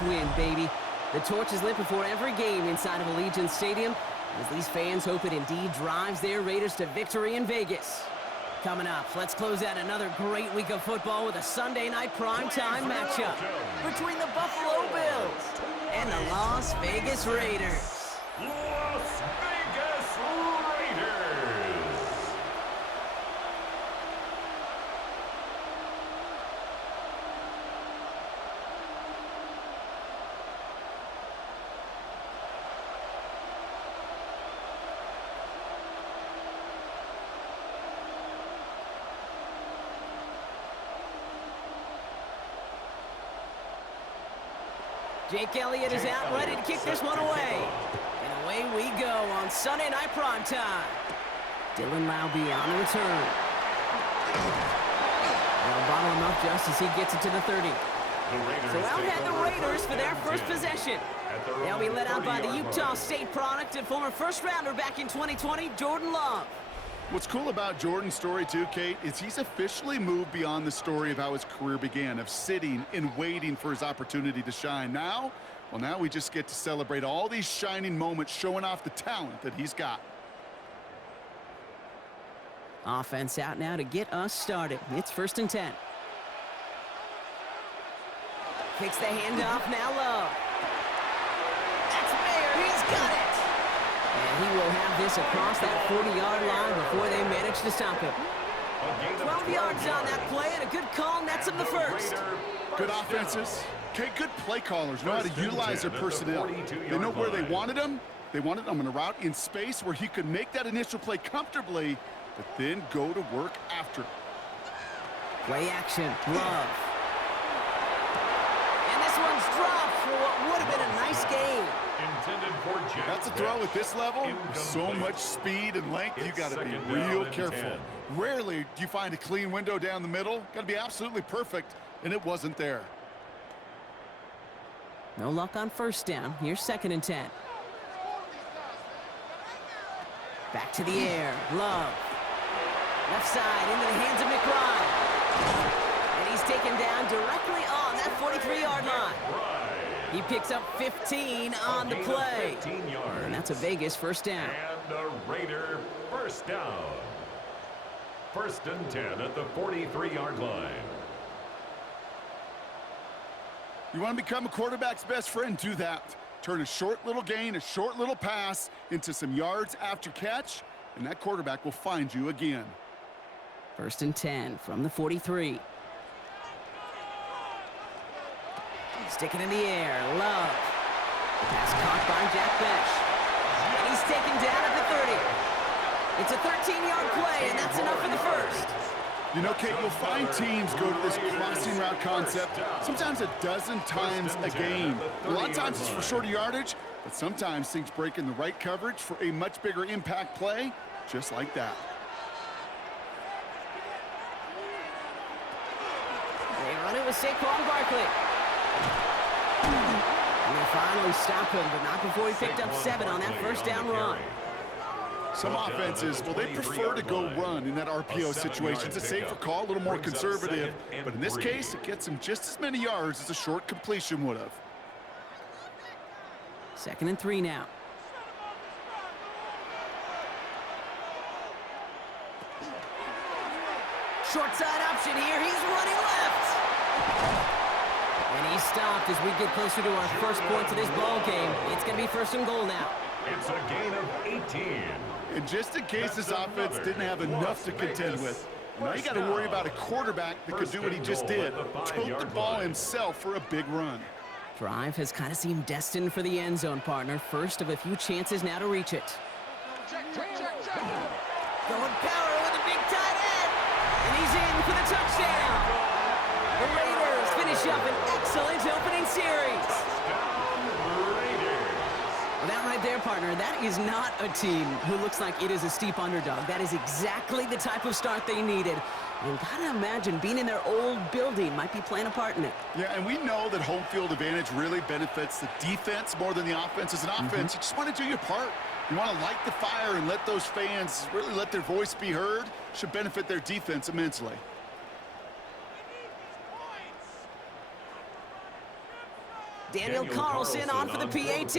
must-win, baby. The torch is lit before every game inside of Allegiant Stadium, as these fans hope it indeed drives their Raiders to victory in Vegas. Coming up, let's close out another great week of football with a Sunday night primetime matchup between the Buffalo Bills and the Las Vegas Raiders. Las Vegas Raiders. Jake Elliott is out, ready to kick this one away. And away we go on Sunday Night Primetime. Dylan Laube on the return. They'll bottle him up just as he gets it to the 30. So out head the Raiders for their first possession. They'll be led out by the Utah State product and former first-rounder back in 2020, Jordan Love. What's cool about Jordan's story, too, Kate, is he's officially moved beyond the story of how his career began, of sitting and waiting for his opportunity to shine. Now we just get to celebrate all these shining moments, showing off the talent that he's got. Offense out now to get us started. It's 1st and 10. Takes the handoff, now Love. That's Mayer, he's got it! And he will have this across that 40-yard line before they manage to stop him. 12 yards on that play, and a good call nets him the first. Good offenses. Okay, good play callers know how to utilize their personnel. They know where they wanted him. They wanted him on a route in space where he could make that initial play comfortably, but then go to work after. Play action, Love. And this one's dropped for what would have been a nice game. That's a throw at this level. With so much speed and length, you got to be real careful. Rarely do you find a clean window down the middle. Got to be absolutely perfect, and it wasn't there. No luck on 1st down. Here's 2nd and 10. Back to the air. Love. Left side into the hands of McBride. And he's taken down directly on that 43-yard line. He picks up 15 on the play. And that's a Vegas 1st down. And a Raider 1st down. 1st and 10 at the 43-yard line. You want to become a quarterback's best friend? Do that. Turn a short little gain, a short little pass into some yards after catch, and that quarterback will find you again. 1st and 10 from the 43. Stick it in the air. Love. Pass caught by Jack Besh. And he's taken down at the 30. It's a 13-yard play, and that's enough for the first. You know, Kate, you'll find teams go to this crossing route concept sometimes a dozen times a game. A lot of times it's for shorter yardage, but sometimes things break in the right coverage for a much bigger impact play, just like that. They run it with Saquon Barkley. And they finally stop him, but not before he picked up 7 on that 1st down run. Some offenses, well, they prefer to go run in that RPO situation. It's a safer call, a little more conservative. But in this case, it gets him just as many yards as a short completion would have. 2nd and 3 now. Short side option here. He's running left. And he's stopped as we get closer to our first points of this ball game. It's going to be 1st and goal now. It's a gain of 18. And just in case this offense didn't have enough to contend with, now you got to worry about a quarterback that could do what he just did, tote the ball himself for a big run. Drive has kind of seemed destined for the end zone, partner. First of a few chances now to reach it. Going power with a big tight end. And he's in for the touchdown. The Raiders finish up an excellent opening series. Well, that right there, partner, that is not a team who looks like it is a steep underdog. That is exactly the type of start they needed. And gotta imagine being in their old building might be playing a part in it. Yeah, and we know that home field advantage really benefits the defense more than the offense. As an offense, you just want to do your part. You want to light the fire and let those fans really let their voice be heard. Should benefit their defense immensely. Daniel Carlson on for the PAT.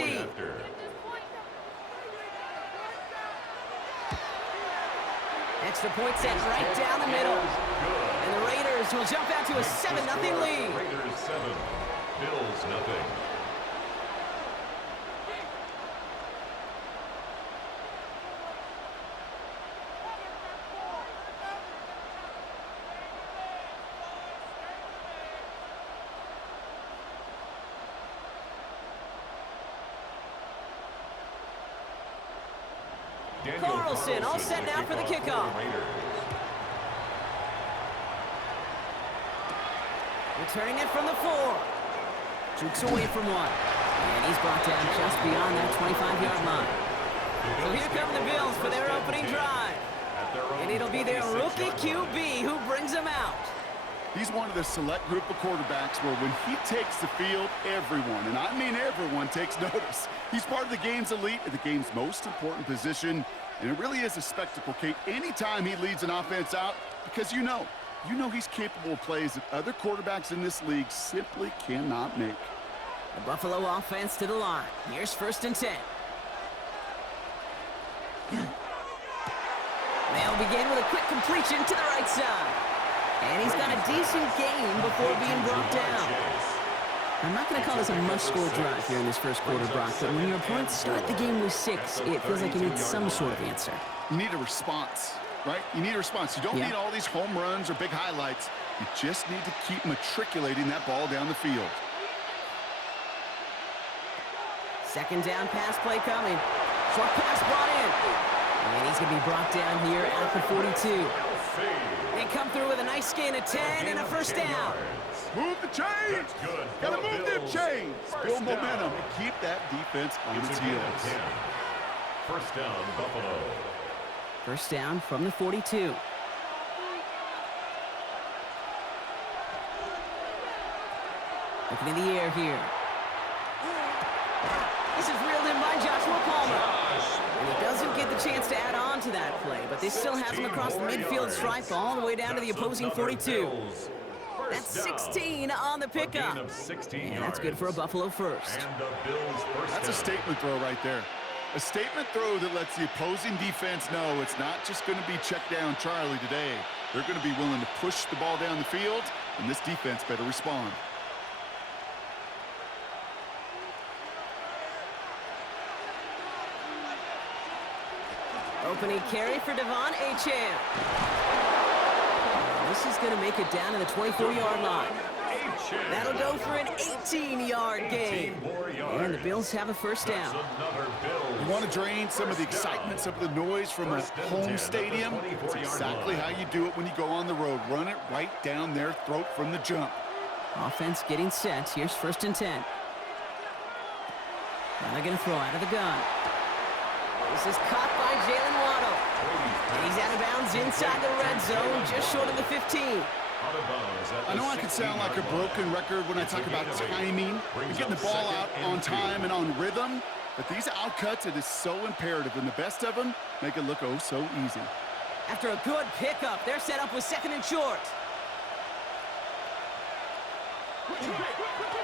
Extra point set right down the middle. And the Raiders will jump out to a 7-0 lead. Raiders 7, Bills nothing. Carlson all set now for the kickoff. Returning it from the 4. Jukes away from one. And he's brought down just beyond that 25-yard line. So here come the Bills for their opening drive. And it'll be their rookie QB who brings them out. He's one of the select group of quarterbacks where when he takes the field, everyone, and I mean everyone, takes notice. He's part of the game's elite at the game's most important position, and it really is a spectacle, Kate, anytime he leads an offense out, because you know he's capable of plays that other quarterbacks in this league simply cannot make. The Buffalo offense to the line. Here's 1st and 10. They'll begin with a quick completion to the right side. And he's got a decent game before being brought down. I'm not going to call this a must-score drive here in this first quarter, Brock, but when your opponents start the game with 6, it feels like you need some sort of answer. You need a response, right? You need a response. You don't need all these home runs or big highlights. You just need to keep matriculating that ball down the field. 2nd down pass play coming. Short pass brought in. And he's going to be brought down here at the 42. They come through with a nice gain of 10 and a 1st down. Move the chains! Gotta move them chains! Build momentum and keep that defense on its heels. 1st down, Buffalo. 1st down from the 42. Looking in the air here. This is reeled in by Joshua Palmer. And he doesn't get the chance to add on to that play, but this still has him across the midfield stripe all the way down to the opposing 42. That's 16 on the pickup. And that's good for a Buffalo first. That's a statement throw right there. A statement throw that lets the opposing defense know it's not just going to be check down Charlie today. They're going to be willing to push the ball down the field, and this defense better respond. Opening carry for Devon Achane. This is going to make it down to the 24-yard line. That'll go for an 18-yard gain. And the Bills have a 1st down. You want to drain some of the excitement, some of the noise from a home stadium? It's exactly how you do it when you go on the road. Run it right down their throat from the jump. Offense getting set. Here's 1st and 10. Now they're going to throw out of the gun. This is caught by Jalen Waddle. And he's out of bounds inside the red zone, just short of the 15. I know I can sound like a broken record when I talk about timing and getting the ball out on time and on rhythm, but these outcuts, it is so imperative, and the best of them make it look oh so easy. After a good pickup, they're set up with 2nd and short.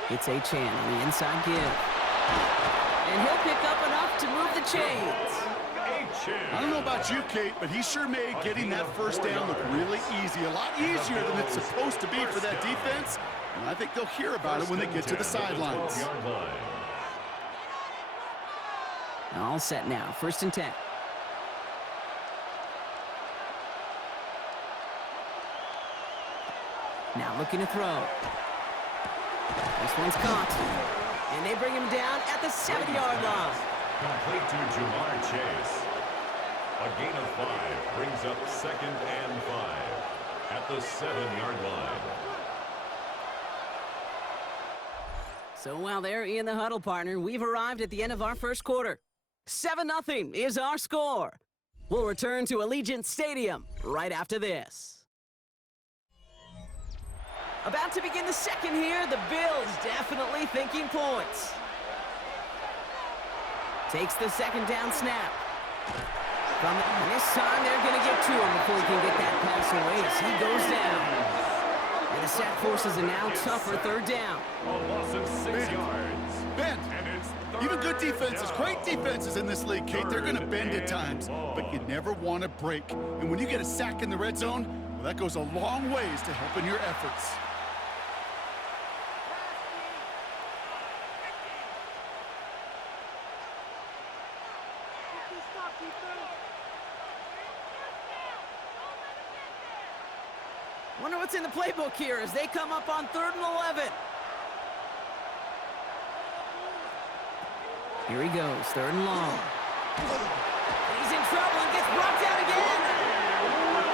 It's Achane on the inside give. And he'll pick up enough to move the chains. I don't know about you, Kate, but he sure made getting that 1st down look really easy. A lot easier than it's supposed to be for that defense. And I think they'll hear about it when they get to the sidelines. All set now. 1st and 10. Now looking to throw. This one's caught. And they bring him down at the 7-yard line. Complete to Jamar Chase. A gain of 5 brings up 2nd and 5 at the 7-yard line. So while they're in the huddle, partner, we've arrived at the end of our first quarter. 7-0 is our score. We'll return to Allegiant Stadium right after this. About to begin the second here, the Bills definitely thinking points. Takes the 2nd down snap. And this time they're going to get to him before he can get that pass away as he goes down. And the sack forces a now tougher third down. A loss of 6 yards. Bend. And it's Even good third defenses, down. great defenses in this league, Kate, they're going to bend at and times, long. but you never want to break. And when you get a sack in the red zone, well, that goes a long ways to helping your efforts. Wonder what's in the playbook here as they come up on 3rd and 11. Here he goes, 3rd and long. And he's in trouble and gets brought down again.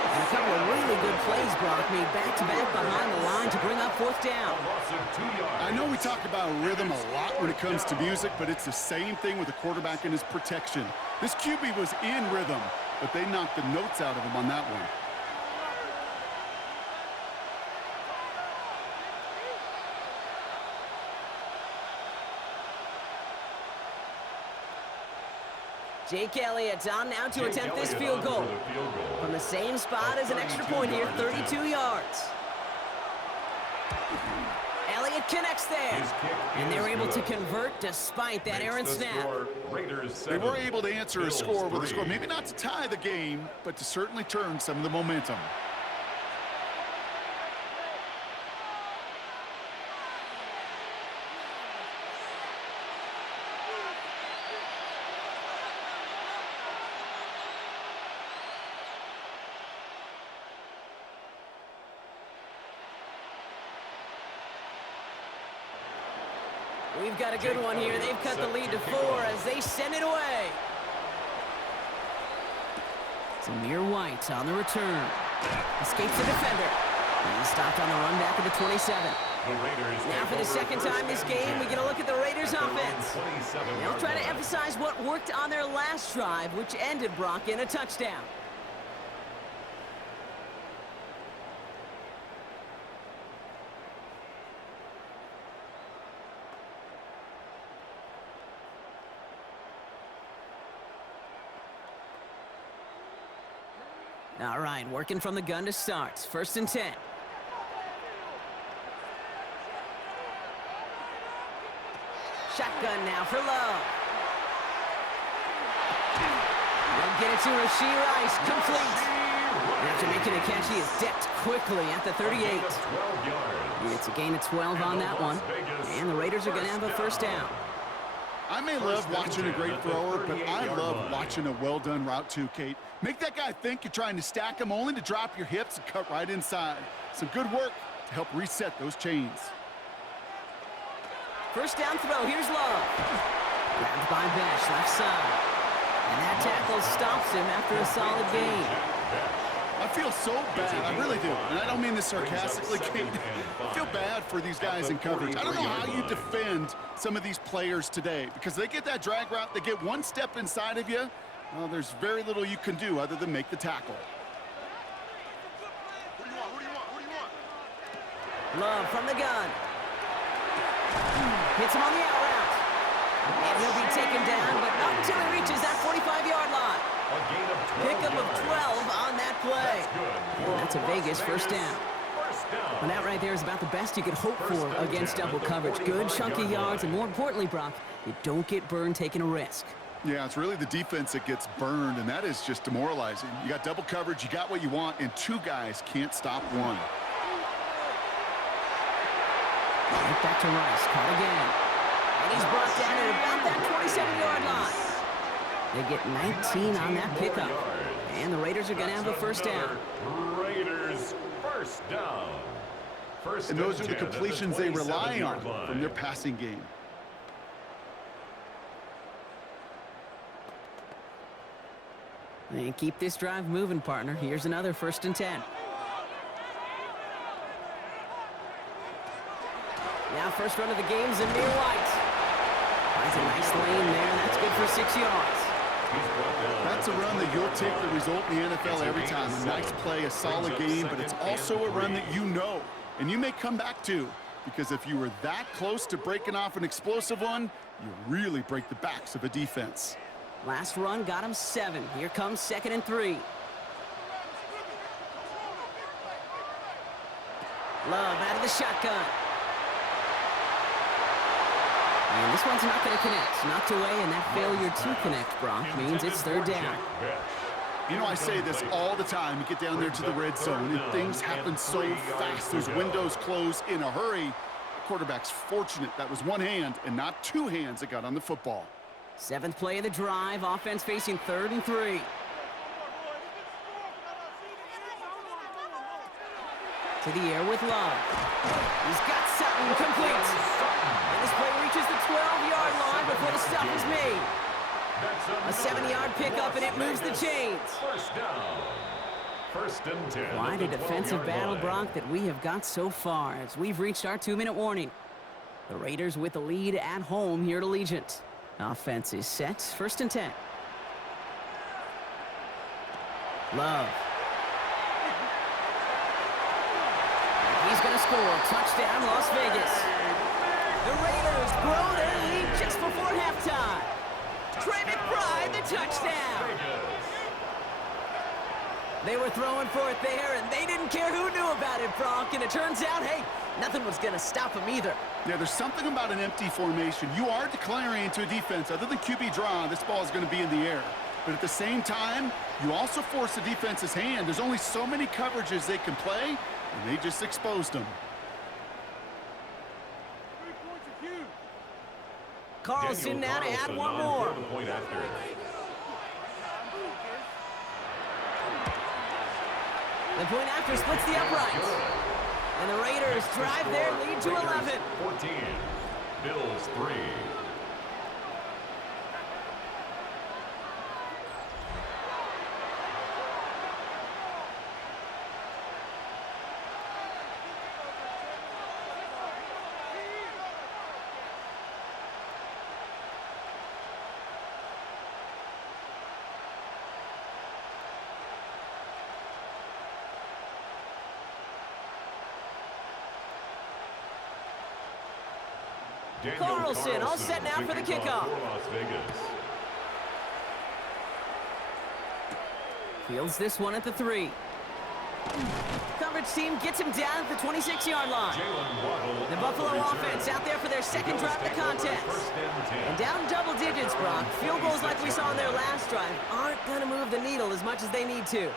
And a couple of really good plays, Brock, made back-to-back behind the line to bring up 4th down. A loss of 2 yards. I know we talk about rhythm a lot when it comes to music, but it's the same thing with the quarterback and his protection. This QB was in rhythm, but they knocked the notes out of him on that one. Jake Elliott's on now to attempt this field goal. From the same spot as an extra point here, 32 yards. Elliott connects there. And they're able to convert despite that errant snap. They were able to answer a score with a score. Maybe not to tie the game, but to certainly turn some of the momentum. We've got a good one here. They've cut the lead to 4 as they send it away. Zamir White on the return. Escapes the defender. And he's stopped on the run back at the 27. Now for the second time this game, we get a look at the Raiders offense. They'll try to emphasize what worked on their last drive, which ended, Brock, in a touchdown. All right, working from the gun to start. 1st and 10. Shotgun now for Love. They'll get it to Rashee Rice. Complete. And after making a catch, he is decked quickly at the 38. It's a gain of 12 on that one. And the Raiders are going to have a 1st down. I may love watching a great thrower, but I love watching a well-done route too, Kate. Make that guy think you're trying to stack him only to drop your hips and cut right inside. Some good work to help reset those chains. 1st down throw. Here's Love. Grabbed by Besh, left side. And that tackle stops him after a solid gain. I feel so bad, I really do. And I don't mean this sarcastically, Kate. I feel bad for these guys in coverage. I don't know how you defend some of these players today because they get that drag route, they get one step inside of you. Well, there's very little you can do other than make the tackle. Love from the gun. Hits him on the out route. And he'll be taken down, but not until he reaches that 45-yard line. Pickup of 12 on that play. And that's a Vegas 1st down. And that right there is about the best you could hope for against double coverage. Good chunky yards, and more importantly, Brock, you don't get burned taking a risk. Yeah, it's really the defense that gets burned, and that is just demoralizing. You got double coverage, you got what you want, and 2 guys can't stop one. Right back to Rice, caught again. And he's brought down at about that 27-yard line. They get 19 on that pickup. And the Raiders are going to have a 1st down. Raiders 1st down. And those are the completions they rely on from their passing game. And keep this drive moving, partner. Here's another 1st and 10. Now 1st run of the game, Zamir White. Finds a nice lane there, and that's good for 6 yards. That's a run that you'll take the result in the NFL every time. A nice play, a solid game, but it's also a run that you know, and you may come back to, because if you were that close to breaking off an explosive one, you really break the backs of a defense. Last run got him 7. Here comes 2nd and 3. Love out of the shotgun. And this one's not going to connect. Knocked away, and that failure to connect, Brock, means it's third down. You know, I say this all the time. You get down there to the red zone, and things happen so fast. Those windows close in a hurry. The quarterback's fortunate that was one hand and not two hands that got on the football. Seventh play of the drive. Offense facing 3rd and 3. To the air with Love. He's got Sutton complete. And this play reaches the 12-yard line before the stop is made. A 7-yard pickup, and it moves the chains. First down. 1st and 10. Quite a defensive battle, Brock, that we have got so far as we've reached our 2-minute warning. The Raiders with the lead at home here at Allegiant. Offense is set. 1st and 10. Love. He's going to score. Touchdown, Las Vegas. The Raiders grow their lead just before halftime. Trey McBride, the touchdown. They were throwing for it there, and they didn't care who knew about it, Brock. And it turns out, hey, nothing was going to stop them either. Yeah, there's something about an empty formation. You are declaring to a defense, other than QB draw, this ball is going to be in the air. But at the same time, you also force the defense's hand. There's only so many coverages they can play, and they just exposed them. Carlson now to add one more. The point after splits the uprights. And the Raiders drive their lead to 11. 14. Bills 3. Carlson all set now for the kickoff. Fields this one at the 3. Coverage team gets him down at the 26-yard line. The Buffalo offense out there for their second drive of the contest. And down double digits, Brock. Field goals like we saw on their last drive aren't going to move the needle as much as they need to.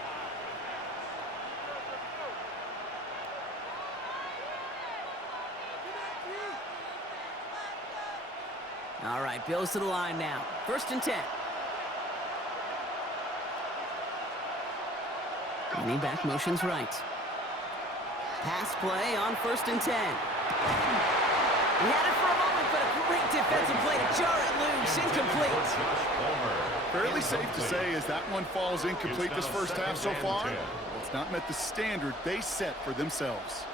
All right, Bills to the line now. 1st and 10. Running back motions right. Pass play on 1st and 10. He had it for a moment, but a great defensive play to jar it loose. Incomplete. Fairly safe to say as that one falls incomplete this first half so far, it's not met the standard they set for themselves.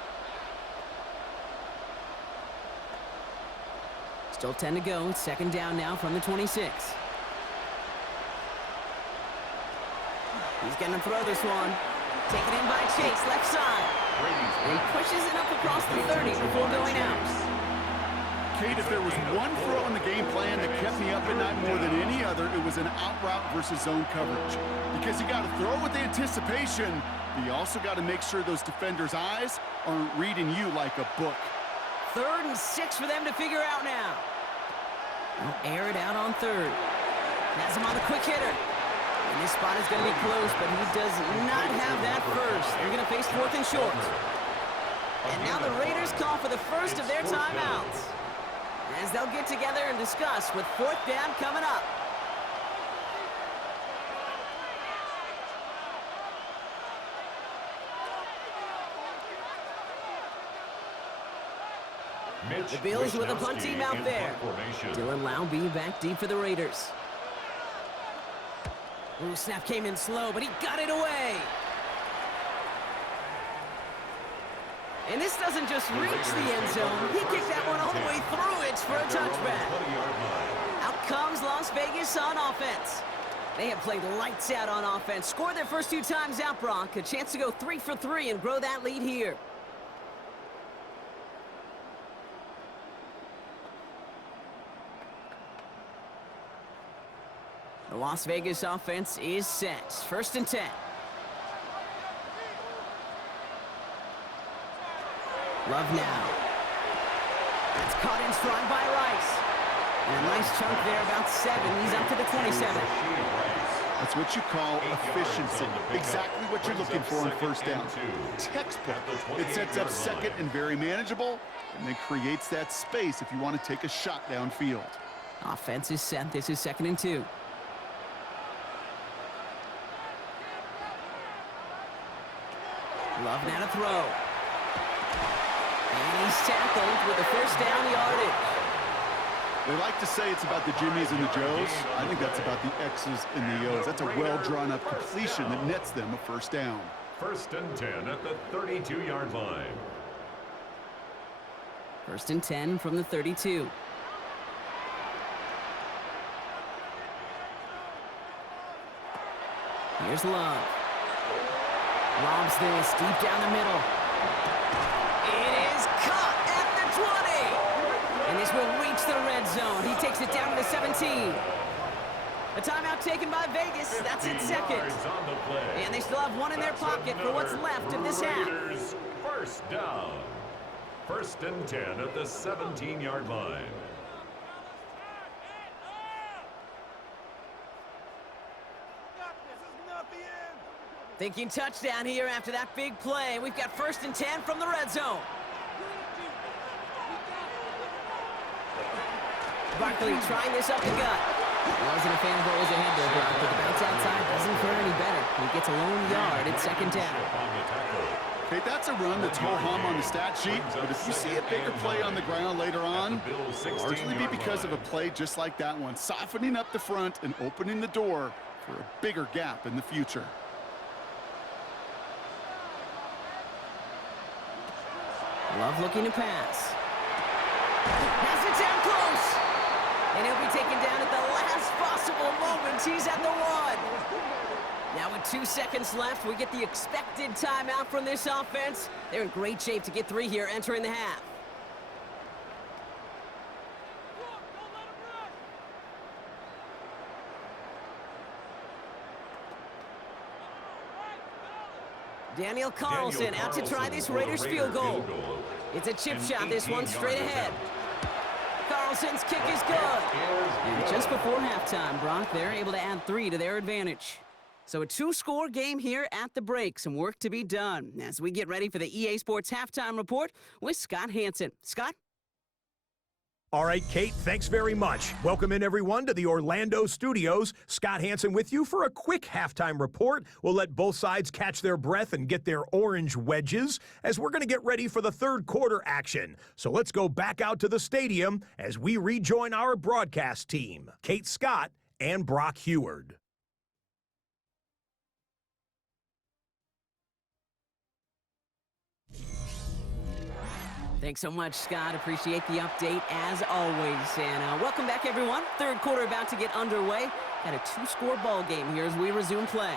Still 10 to go. It's 2nd down now from the 26. He's going to throw this one. Taken in by Chase, left side. And he pushes it up across the 30 before going out. Kate, if there was one throw in the game plan that kept me up at night more than any other, it was an out route versus zone coverage. Because you got to throw with anticipation, but you also got to make sure those defenders' eyes aren't reading you like a book. 3rd and 6 for them to figure out now. They'll air it out on 3rd. Has him on the quick hitter. And this spot is going to be close, but he does not have that first. They're going to face 4th and short. And now the Raiders call for the first of their timeouts, as they'll get together and discuss with 4th down coming up. The Bills with a punt team out there. Dylan Laube back deep for the Raiders. Ooh, snap came in slow, but he got it away. And this doesn't just reach the end zone. He kicked that one all the way through it for a touchback. Out comes Las Vegas on offense. They have played lights out on offense. Scored their first 2 times out, Brock. A chance to go 3 for 3 and grow that lead here. The Las Vegas offense is set. 1st and 10. Love now. That's caught in stride by Rice. And a nice chunk there, about 7. He's up to the 27. That's what you call efficiency. Exactly what you're looking for on first down. Textbook. It sets up second and very manageable, and then creates that space if you want to take a shot downfield. Offense is set. This is 2nd and 2. Love now to throw. And he's tackled with the first down yardage. They like to say it's about the Jimmies and the Joes. I think that's about the X's and the O's. That's a well-drawn-up completion that nets them a first down. 1st and 10 at the 32-yard line. 1st and 10 from the 32. Here's Love. Lobs this deep down the middle. It is caught at the 20. And this will reach the red zone. He takes it down to the 17. A timeout taken by Vegas. That's its 2nd. And they still have 1 in their pocket for what's left of this half. First down. 1st and 10 at the 17-yard line. Thinking touchdown here after that big play. We've got 1st and 10 from the red zone. Barkley trying this up the gut. Wasn't a fan of what was ahead there, Brock, but the bounce outside doesn't fare any better. He gets a lone yard at 2nd down. Okay, that's a run that's ho-hum on the stat sheet, but if you see a bigger play on the ground later on, it'll largely be because of a play just like that one, softening up the front and opening the door for a bigger gap in the future. Love looking to pass. Has it down close. And he'll be taken down at the last possible moment. He's at the 1. Now with 2 seconds left, we get the expected timeout from this offense. They're in great shape to get 3 here entering the half. Daniel Carlson out to try this Raiders field goal. It's a chip shot, this one straight ahead. Carlson's kick is good. And just before halftime, Brock, they're able to add 3 to their advantage. So a 2-score game here at the break. Some work to be done as we get ready for the EA Sports Halftime Report with Scott Hansen. Scott? All right, Kate, thanks very much. Welcome in, everyone, to the Orlando studios. Scott Hansen with you for a quick halftime report. We'll let both sides catch their breath and get their orange wedges as we're going to get ready for the 3rd quarter action. So let's go back out to the stadium as we rejoin our broadcast team, Kate Scott and Brock Heward. Thanks so much, Scott. Appreciate the update as always. And welcome back, everyone. 3rd quarter about to get underway. Got a 2-score ball game here as we resume play.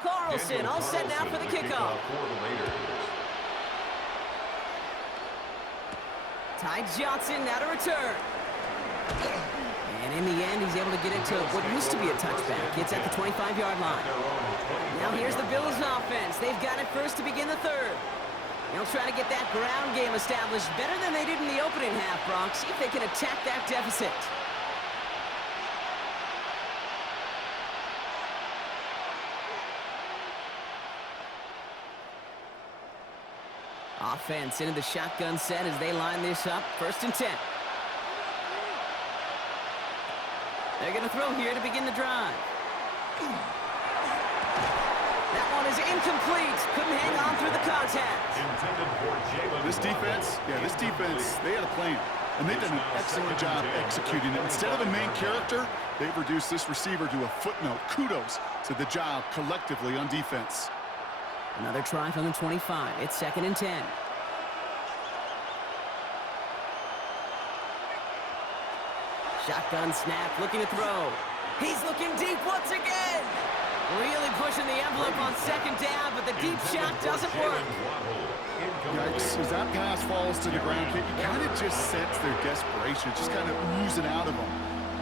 Carlson all set now for the kickoff. Ty Johnson now to return. And in the end, he's able to get it to what used to be a touchback. It's at the 25-yard line. Now here's the Bills offense. They've got it first to begin the 3rd. They'll try to get that ground game established better than they did in the opening half, Brock. See if they can attack that deficit. Offense into the shotgun set as they line this up. 1st and 10. They're going to throw here to begin the drive. That one is incomplete. Couldn't hang on through the contact. This defense, they had a plan. And they've done an excellent job executing it. Instead of a main character, they've reduced this receiver to a footnote. Kudos to the job collectively on defense. Another try from the 25. It's 2nd and 10. Shotgun snap, looking to throw. He's looking deep once again. Really pushing the envelope on second down, but the deep shot doesn't work. Yikes, as that pass falls to the ground, Kate, you kind of just sense their desperation, just kind of oozing out of them.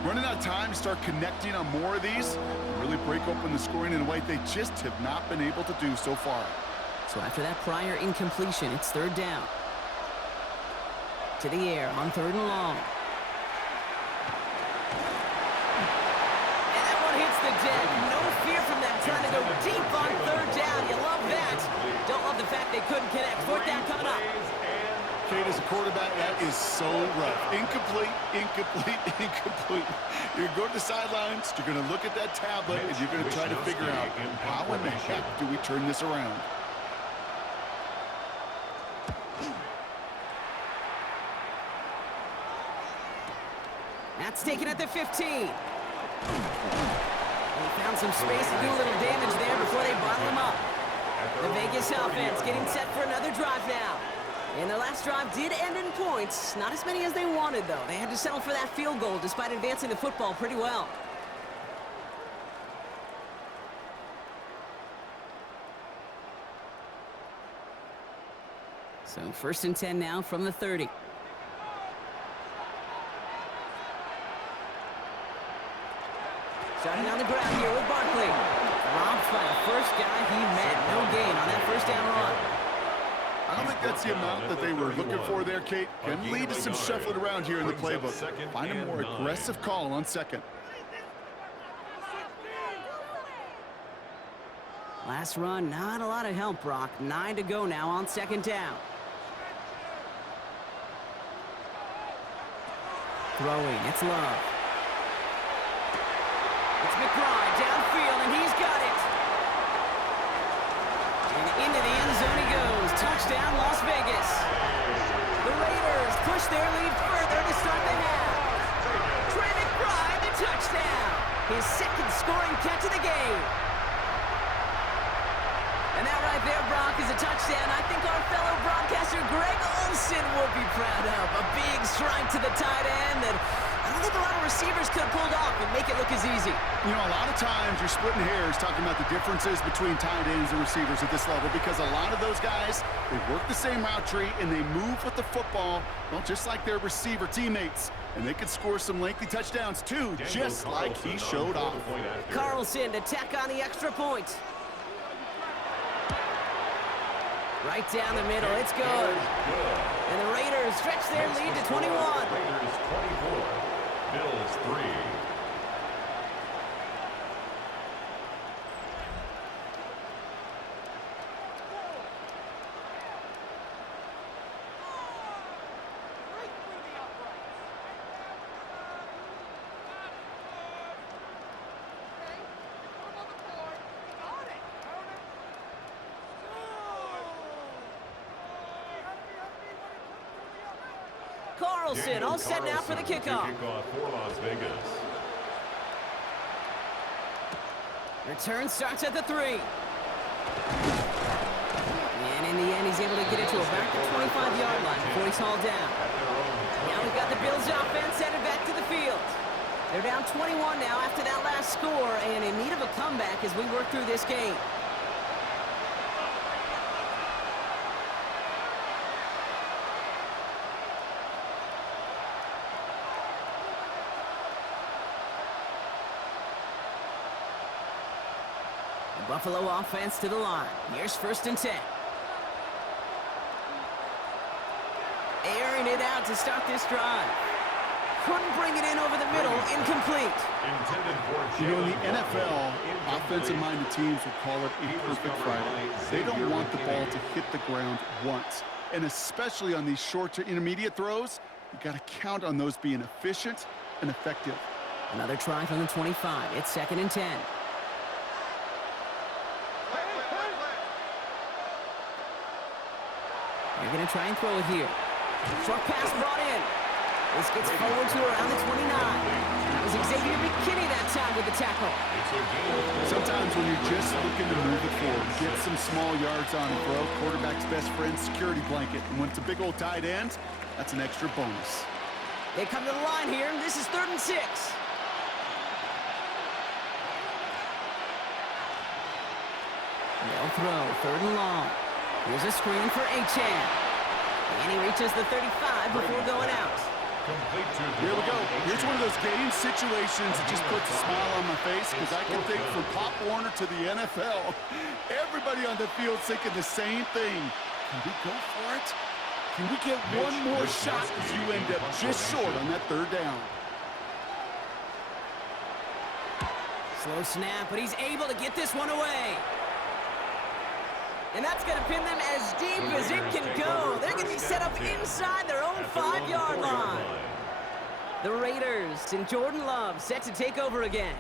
Running out of time to start connecting on more of these, and really break open the scoring in a way they just have not been able to do so far. So after that prior incompletion, it's third down. To the air on third and long. And that one hits the deck. No fear from them trying to go deep on third down. You love that. Don't love the fact they couldn't connect. Fourth down coming up. Kate, as a quarterback, that is so rough. Incomplete, incomplete, incomplete. You're going to the sidelines, you're going to look at that tablet, and you're going to try to figure out how in the heck do we turn this around. That's taken at the 15. They found some space to do a little damage there before they bottle him up. The Vegas offense getting set for another drive now. And their last drive did end in points. Not as many as they wanted, though. They had to settle for that field goal despite advancing the football pretty well. So first and 10 now from the 30. Starting on the ground here with Barkley. Robbed by the first guy he met. No gain on that first down run. I don't think that's the amount that they were looking for there, Kate. Can lead to some shuffling around here in the playbook. Find a more aggressive call on second. Last run, not a lot of help, Brock. 9 to go now on second down. Throwing, it's Love. It's McBride downfield, and he's got it. And into the end zone he goes. Touchdown, Las Vegas. The Raiders push their lead further to start the half. Trey McBride, the touchdown. His second scoring catch of the game. And that right there, Brock, is a touchdown I think our fellow broadcaster Greg Olsen would be proud of. A big strike to the tight end that I don't think a lot of receivers could have pulled off and make it look as easy. You know, a lot of times you're splitting hairs talking about the differences between tight ends and receivers at this level because a lot of those guys, they work the same route tree and they move with the football, well, just like their receiver teammates. And they can score some lengthy touchdowns too, just like he showed off. Carlson to tack on the extra point. Right down the middle, it's good. And the Raiders stretch their lead to 21. Raiders 24, Bills 3. Carlson all set now for the kickoff. Kickoff for Las Vegas. Return starts at the 3. And in the end, he's able to get it to about the 25-yard line before he's hauled down. Now we've got the Bills offense headed back to the field. They're down 21 now after that last score and in need of a comeback as we work through this game. Buffalo offense to the line. Here's first and 10. Airing it out to start this drive. Couldn't bring it in over the middle. Incomplete. You know, in the NFL, offensive-minded teams will call it a perfect Friday. They don't want the ball to hit the ground once. And especially on these short to intermediate throws, you got to count on those being efficient and effective. Another try from the 25. It's second and 10. They're going to try and throw it here. Short pass brought in. This gets forward to around the 29. That was Xavier McKinney that time with the tackle. Sometimes when you're just looking to move it forward, get some small yards on the throw, quarterback's best friend, security blanket. And when it's a big old tight end, that's an extra bonus. They come to the line here. This is 3rd and 6. They'll throw, 3rd and long. Here's a screen for Achane. And he reaches the 35 before going out. Here we go. Here's one of those game situations that just puts a smile on my face because I can think from Pop Warner to the NFL. Everybody on the field thinking the same thing. Can we go for it? Can we get one more shot as you end up just short on that 3rd down? Slow snap, but he's able to get this one away. And that's going to pin them as deep as it can go. They're going to be set up inside their own 5-yard line. The Raiders and Jordan Love set to take over again.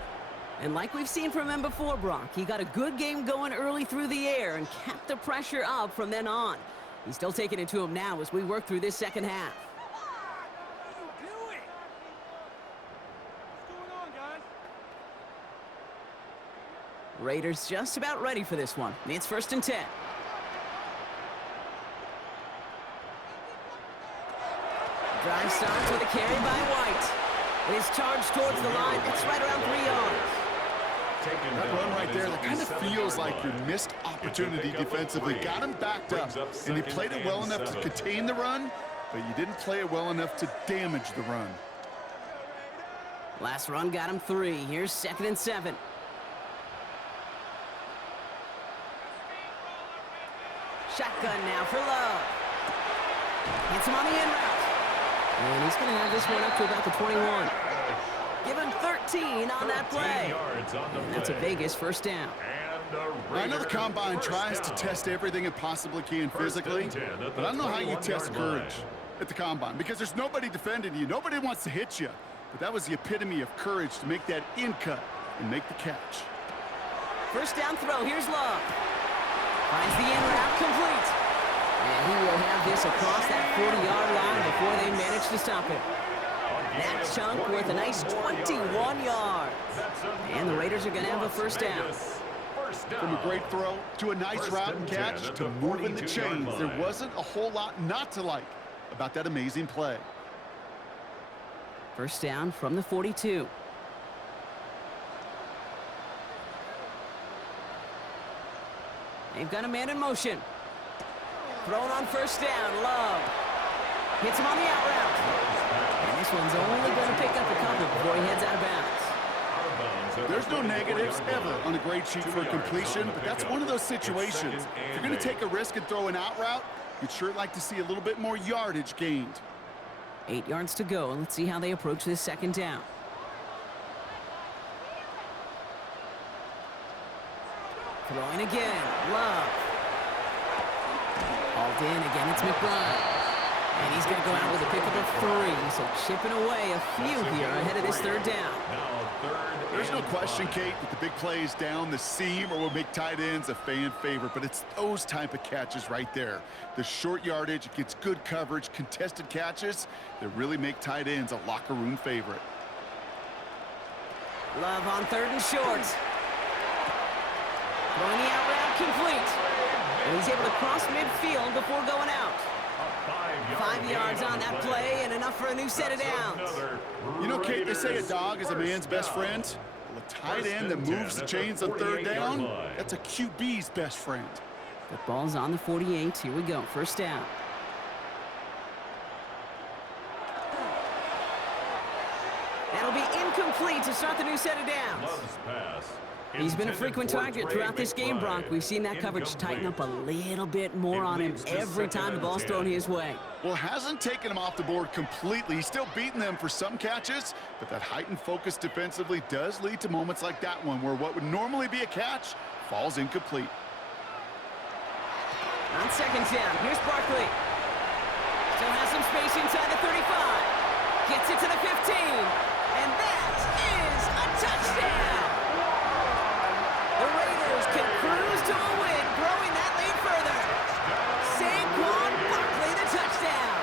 And like we've seen from him before, Brock, he got a good game going early through the air and kept the pressure up from then on. He's still taking it to him now as we work through this second half. Raiders just about ready for this one. It's 1st and 10. Drive starts with a carry by White. It is charged towards the line. It's right around 3 yards. That run right there, that kind of feels like your missed opportunity defensively. Got him backed up, and he played it well enough to contain the run, but you didn't play it well enough to damage the run. Last run got him 3. Here's 2nd and 7. Shotgun now for Love. Hits him on the in route. And he's going to have this one up to about the 21. Give him 13 on that play. And that's a Vegas 1st down. I know the Combine tries to test everything it possibly can physically, but I don't know how you test courage at the Combine because there's nobody defending you. Nobody wants to hit you. But that was the epitome of courage to make that in cut and make the catch. 1st down throw. Here's Love. Finds the in route complete. And he will have this across that 40-yard line before they manage to stop him. That chunk worth a nice 21 yards. And the Raiders are going to have a 1st down. From a great throw to a nice route and catch to moving the chains, there wasn't a whole lot not to like about that amazing play. 1st down from the 42. They've got a man in motion. Thrown on 1st down, Love. Hits him on the out route. And this one's only going to pick up a couple before he heads out of bounds. There's no negatives ever on a grade sheet for a completion, but that's one of those situations. If you're going to take a risk and throw an out route, you'd sure like to see a little bit more yardage gained. 8 yards to go, and let's see how they approach this 2nd down. Throwing again, Love. Hauled in again, it's McBride. And he's going to go out with a pickup of 3, so chipping away a few here ahead of this 3rd down. There's no question, Kate, that the big plays down the seam or will make tight ends a fan favorite, but it's those type of catches right there. The short yardage, it gets good coverage, contested catches that really make tight ends a locker room favorite. Love on 3rd and short. Throwing the out route complete. And he's able to cross midfield before going out. 5 yards on that play and enough for a new set of downs. You know, Kate, they say a dog is a man's best friend. Well, a tight end that moves the chains on 3rd down, that's a QB's best friend. The ball's on the 48. Here we go. 1st down. That'll be incomplete to start the new set of downs. He's been a frequent target throughout this game, Brock. We've seen that coverage tighten up a little bit more on him every time the ball's thrown his way. Well, hasn't taken him off the board completely. He's still beating them for some catches, but that heightened focus defensively does lead to moments like that one where what would normally be a catch falls incomplete. On 2nd down, here's Barkley. Still has some space inside the 35. Gets it to the 15. And that is a touchdown. The Raiders can cruise to a win, growing that lead further. Saquon Barkley, the touchdown.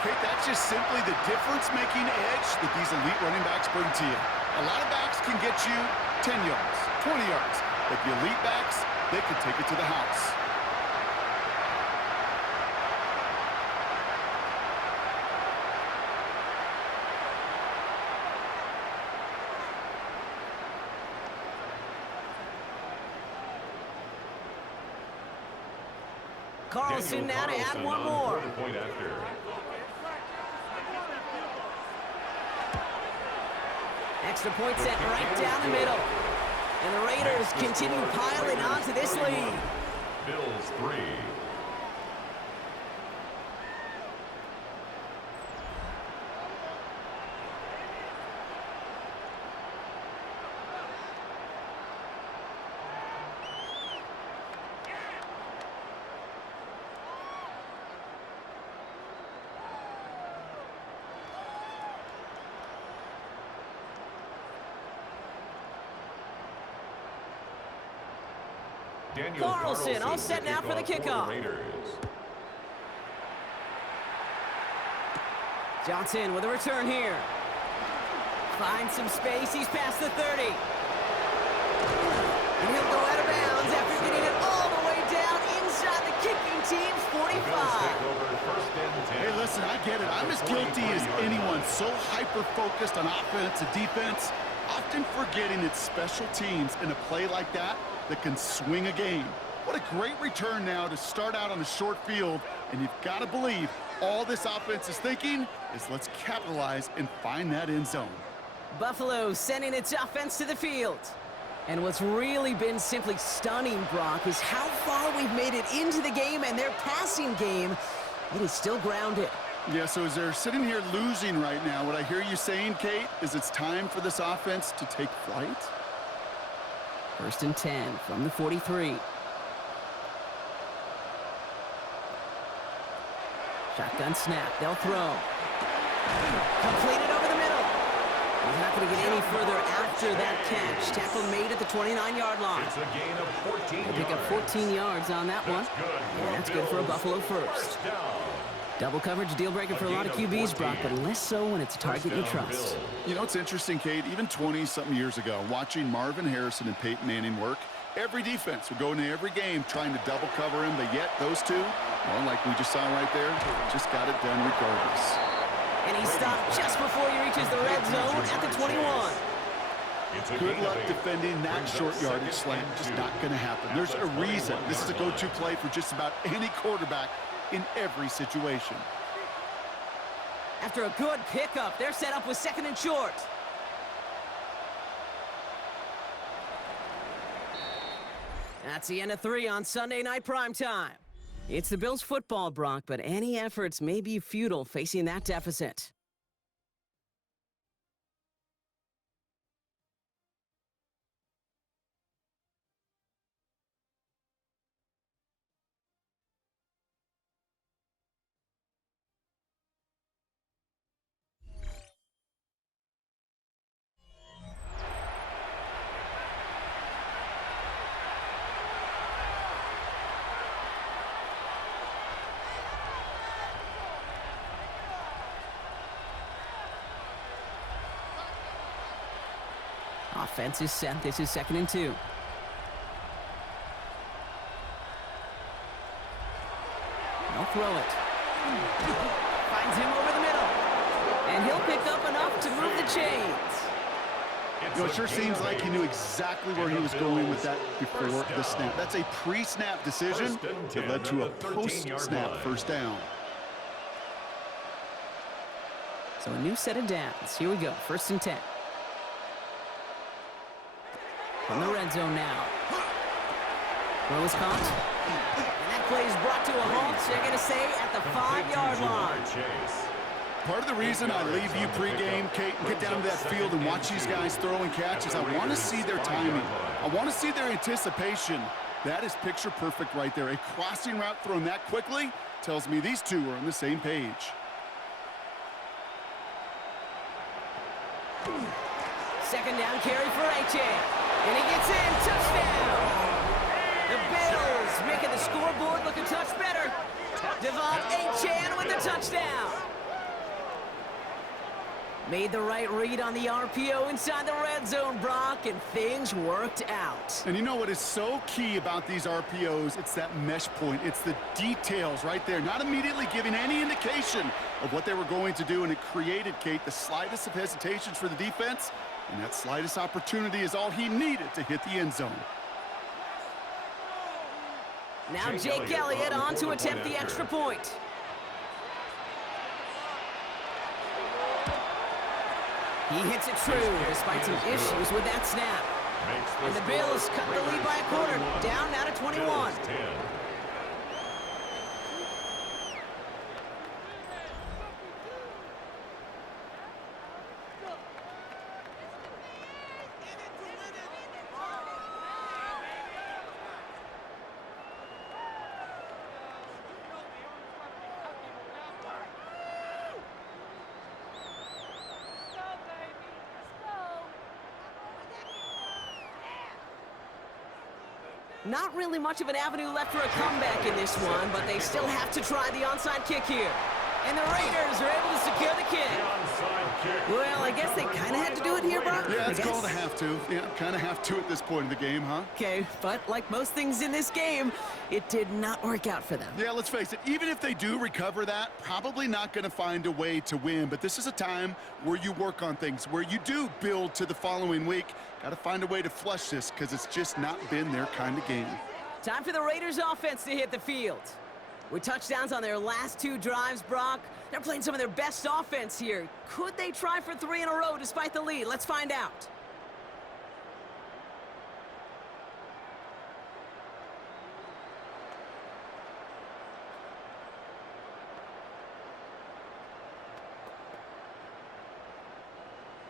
Okay, that's just simply the difference-making edge that these elite running backs bring to you. A lot of backs can get you 10 yards, 20 yards, but the elite backs, they can take it to the house. Carlson now to add one more. Point after. Extra point set right down the middle. And the Raiders continue piling onto this lead. Bills 3. Carlson all set now for the kickoff. Johnson with a return here. Finds some space. He's past the 30. And he'll go out of bounds after getting it all the way down inside the kicking team's 45. Hey, listen, I get it. I'm as guilty as anyone. So hyper-focused on offense and defense, often forgetting it's special teams in a play like that can swing a game. What a great return now to start out on a short field, and you've got to believe all this offense is thinking is let's capitalize and find that end zone. Buffalo sending its offense to the field. And what's really been simply stunning, Brock, is how far we've made it into the game, and their passing game, it is still grounded. Yeah, so as they're sitting here losing right now, what I hear you saying, Kate, is it's time for this offense to take flight? 1st and 10 from the 43. Shotgun snap. They'll throw. Completed over the middle. He's not going to get any further after that catch. Tackle made at the 29-yard line. It's a gain of 14 They'll pick up 14 yards on that one. And that's good for a Buffalo first. Double coverage, deal breaker for a lot of QBs, Brock, but less so when it's a target you trust. You know, it's interesting, Kate, even 20-something years ago, watching Marvin Harrison and Peyton Manning work, every defense would go into every game trying to double cover him, but yet those two, well, like we just saw right there, just got it done regardless. And he stopped just before he reaches the red zone at the 21. Good luck defending that short yardage slant. Just not going to happen. There's a reason. This is a go-to play for just about any quarterback in every situation. After a good pickup, they're set up with 2nd and short. That's the end of 3 on Sunday Night Primetime. It's the Bills football, Brock, but any efforts may be futile facing that deficit. Offense is set. This is 2nd and 2. They'll throw it. Finds him over the middle. And he'll pick up enough to move the chains. You know, it sure seems like he knew exactly where he was going with that before the snap. That's a pre-snap decision that led to a post-snap first down. So a new set of downs. Here we go. 1st and 10. From the red zone now. Throw is caught. And that play is brought to a halt. So they're going to stay at the 5-yard line. Part of the reason I leave you pregame, Kate, and get down to that field and watch these guys throw and catch is I want to see their timing. I want to see their anticipation. That is picture perfect right there. A crossing route thrown that quickly tells me these two are on the same page. Second down carry for H.A. And he gets in. Touchdown. The Bills making the scoreboard look a touch better. Devon Achane with the touchdown. Made the right read on the RPO inside the red zone, Brock, and things worked out. And you know what is so key about these RPOs? It's that mesh point. It's the details right there. Not immediately giving any indication of what they were going to do, and it created, Kate, the slightest of hesitations for the defense, and that slightest opportunity is all he needed to hit the end zone. Now Jake Elliott on to attempt the extra point. He hits it true despite some issues with that snap. And the Bills cut the lead by a quarter, down now to 21. Not really much of an avenue left for a comeback in this one, but they still have to try the onside kick here. And the Raiders are able to secure the kick. Well, I guess they kind of had to do it here, Brock. Yeah, it's called a have to. Yeah, kind of have to at this point in the game, huh? Okay, but like most things in this game, it did not work out for them. Yeah, let's face it, even if they do recover that, probably not going to find a way to win. But this is a time where you work on things, where you do build to the following week. Got to find a way to flush this because it's just not been their kind of game. Time for the Raiders offense to hit the field. With touchdowns on their last 2 drives, Brock, they're playing some of their best offense here. Could they try for 3 in a row despite the lead? Let's find out.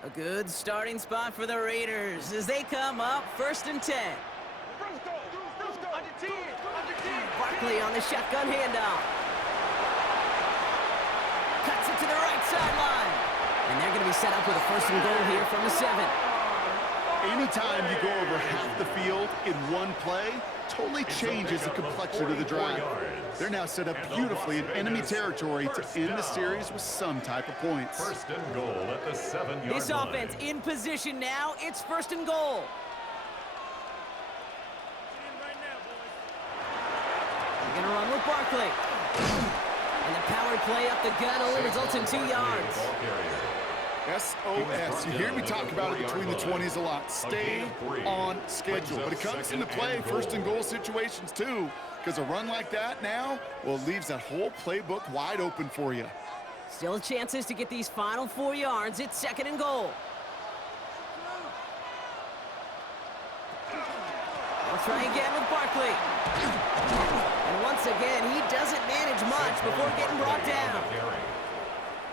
A good starting spot for the Raiders as they come up 1st and 10. Barkley on the shotgun handoff. Cuts it to the right sideline. And they're going to be set up with a 1st and goal here from the 7. Anytime you go over half the field in one play, totally changes the complexion of the drive. They're now set up beautifully in enemy territory to end the series with some type of points. 1st and goal at the 7-yard line. This offense in position now. It's 1st and goal. They're going to run with Barkley. And the power play up the gut only results in 2 yards. SOS. You hear me talk about it between the 20s a lot. Stay on schedule. But it comes into play 1st and goal situations too, because a run like that now, well, leaves that whole playbook wide open for you. Still chances to get these final 4 yards. It's 2nd and goal. They'll try again with Barkley. And once again, he doesn't manage much before getting brought down.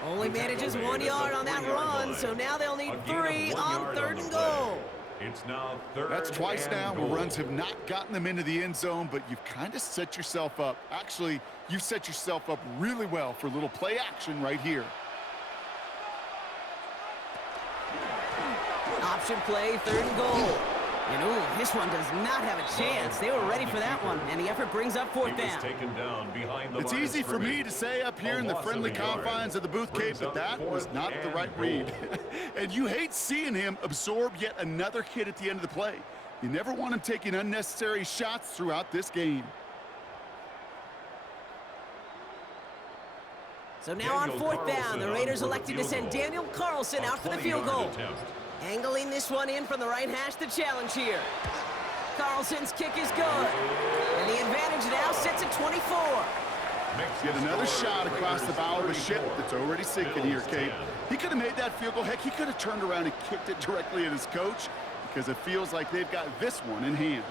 Only manages 1 yard on that run, so now they'll need 3 on 3rd and goal. It's now 3rd. That's twice now where runs have not gotten them into the end zone, but you've kind of set yourself up. Actually, you've set yourself up really well for a little play action right here. Option play, 3rd and goal. And ooh, this one does not have a chance. They were ready for that one, and the effort brings up 4th down. Taken down behind the it's easy for me to say up here in the friendly confines of the booth, Cape, but that was not the right read. And you hate seeing him absorb yet another hit at the end of the play. You never want him taking unnecessary shots throughout this game. So now on 4th down, the Raiders elected to send Daniel Carlson out for the field goal. Angling this one in from the right hash, the challenge here. Carlson's kick is good. And the advantage now sits at 24. Get another shot across the bow of a ship that's already sinking here, Kate. He could have made that field goal. Heck, he could have turned around and kicked it directly at his coach because it feels like they've got this one in hand.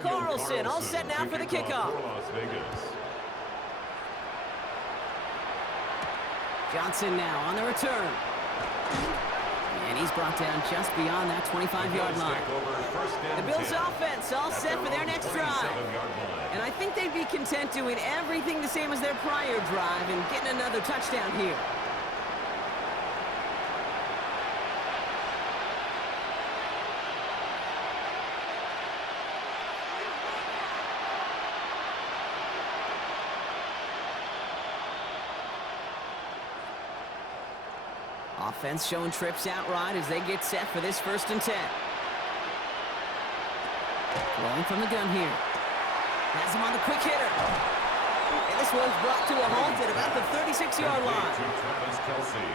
Carlson all set now for the kickoff. Johnson now on the return. And he's brought down just beyond that 25-yard line. The Bills offense all set for their next drive. And I think they'd be content doing everything the same as their prior drive and getting another touchdown here. Offense showing trips out right as they get set for this 1st and 10. Rolling from the gun here. Has him on the quick hitter. And this one's brought to a halt at about the 36-yard line.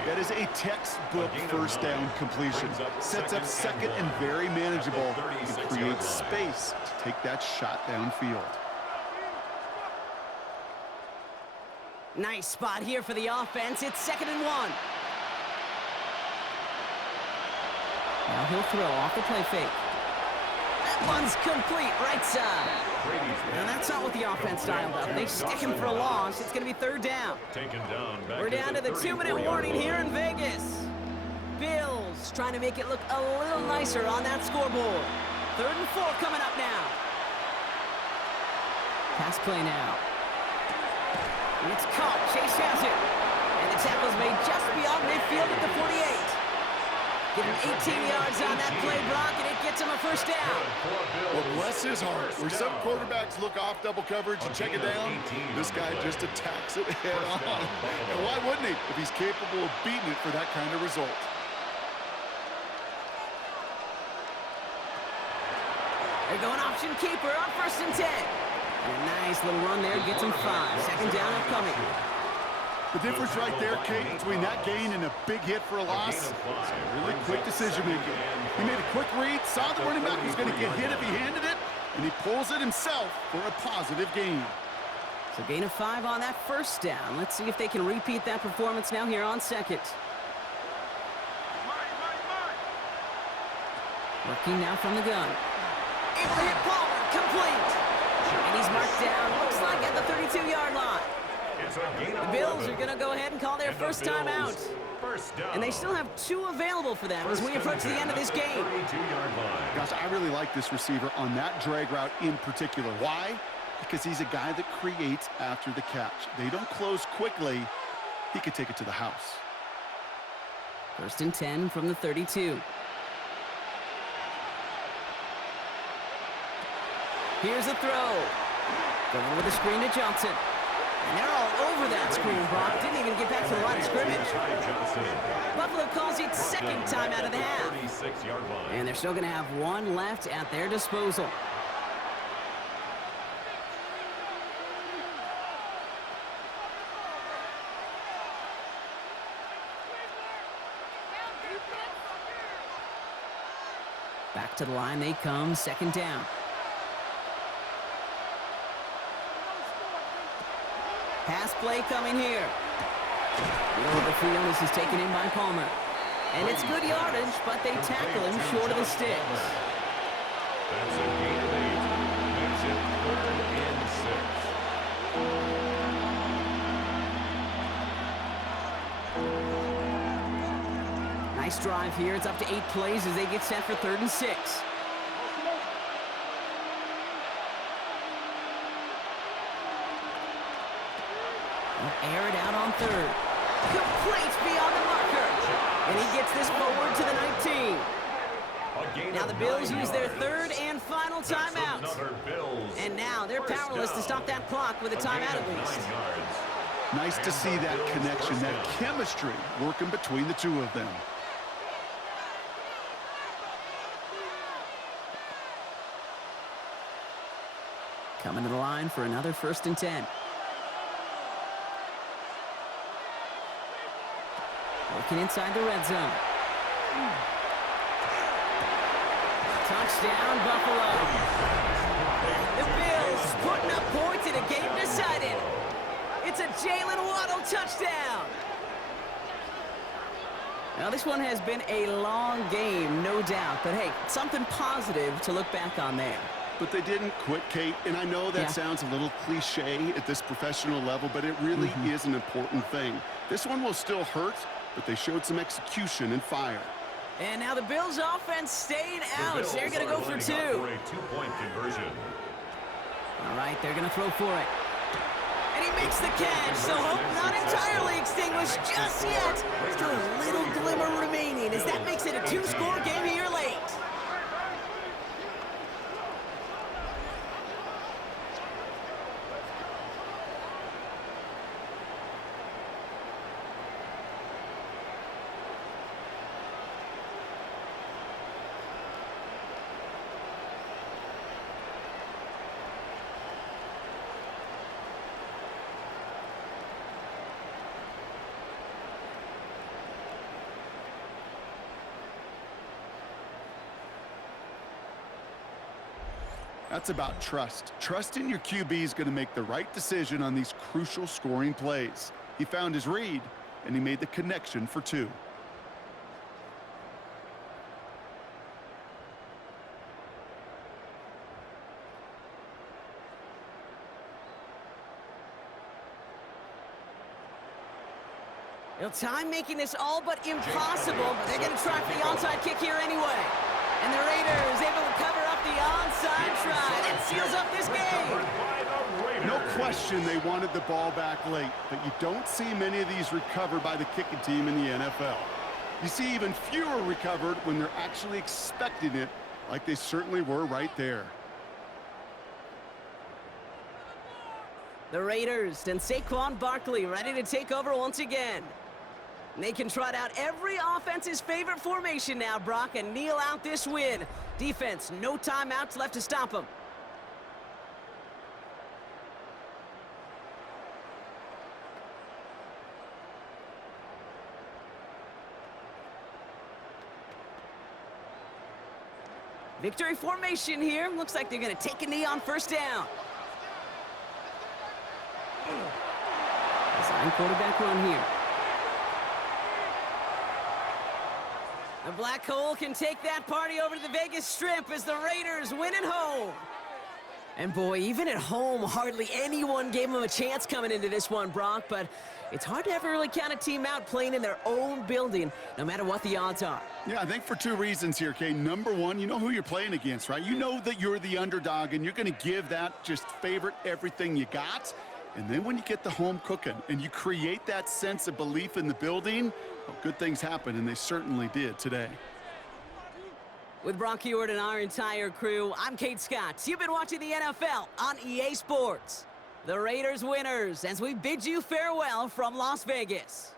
That is a textbook first down completion. Sets up second and very manageable and creates space to take that shot downfield. Nice spot here for the offense. It's 2nd and 1. Now he'll throw off the play fake. That one's complete, right side. And that's not what the offense dialed up. They stick him for a loss. It's going to be 3rd down. We're down to the 2-minute warning here in Vegas. Bills trying to make it look a little nicer on that scoreboard. 3rd and 4 coming up now. Pass play now. And it's caught. Chase has it. And the tackle's made just beyond midfield at the 48. Get him 18 yards on that play, Brock, and it gets him a first down. Well, bless his heart. Where some quarterbacks look off double coverage and check it down, this guy just attacks it head on. And why wouldn't he if he's capable of beating it for that kind of result? They're going option keeper on 1st and 10. And a nice little run there gets him 5. 2nd down upcoming. The difference right there, Kate, between that gain and a big hit for a loss, really quick decision-making. He made a quick read, saw the running back was going to get hit if he handed it, and he pulls it himself for a positive gain. So gain of 5 on that first down. Let's see if they can repeat that performance now here on 2nd. Working now from the gun. Able to hit Palmer, complete. And he's marked down, looks like at the 32-yard line. The Bills are going to go ahead and call their first timeout. And they still have 2 available for them as we approach the end of this game. Gosh, I really like this receiver on that drag route in particular. Why? Because he's a guy that creates after the catch. They don't close quickly. He could take it to the house. 1st and 10 from the 32. Here's a throw. Going with a screen to Johnson. And they're all over that screen, Brock. Didn't even get back to the line of scrimmage. Buffalo calls it 2nd time out of the half. And they're still going to have 1 left at their disposal. Back to the line they come, 2nd down. Pass play coming here. Middle of the field, this is taken in by Palmer. And it's good yardage, but they tackle him short of the sticks. That's a gain of 8. Makes it 3rd and 6. Nice drive here. It's up to 8 plays as they get set for 3rd and 6. Air it out on 3rd. Complete beyond the marker. And he gets this forward to the 19. Now the Bills use their 3rd and final timeout. And now they're powerless to stop that clock with a timeout at least. Nice to see that connection, that chemistry working between the 2 of them. Coming to the line for another 1st and 10. Working inside the red zone. Touchdown, Buffalo. The Bills putting up points in a game decided. It's a Jalen Waddle touchdown. Now, this one has been a long game, no doubt. But, hey, something positive to look back on there. But they didn't quit, Kate, and I know that sounds a little cliche at this professional level, but it really is an important thing. This one will still hurt, but they showed some execution and fire. And now the Bills offense staying out. They're going to go for 2. For a 2-point conversion. All right, they're going to throw for it. And he makes the catch, so hope not entirely extinguished just yet. Still a little glimmer remaining as that makes it a 2-score game here late. That's about trust. Trusting your QB is going to make the right decision on these crucial scoring plays. He found his read, and he made the connection for 2. Well, time making this all but impossible, but they're going to try for the onside kick here anyway. And the Raiders able to cover up the onside try that seals up this game. No question they wanted the ball back late, but you don't see many of these recovered by the kicking team in the NFL. You see even fewer recovered when they're actually expecting it, like they certainly were right there. The Raiders and Saquon Barkley ready to take over once again. And they can trot out every offense's favorite formation now, Brock, and kneel out this win. Defense, no timeouts left to stop them. Victory formation here. Looks like they're going to take a knee on first down. Design quarterback run here. The Black Hole can take that party over to the Vegas Strip as the Raiders win at home. And boy, even at home, hardly anyone gave them a chance coming into this one, Brock, but it's hard to ever really count a team out playing in their own building, no matter what the odds are. Yeah, I think for 2 reasons here, Kay. Number one, you know who you're playing against, right? You know that you're the underdog, and you're going to give that just favorite everything you got. And then when you get the home cooking and you create that sense of belief in the building, well, good things happen, and they certainly did today. With Brock Ewart and our entire crew, I'm Kate Scott. You've been watching the NFL on EA Sports. The Raiders winners as we bid you farewell from Las Vegas.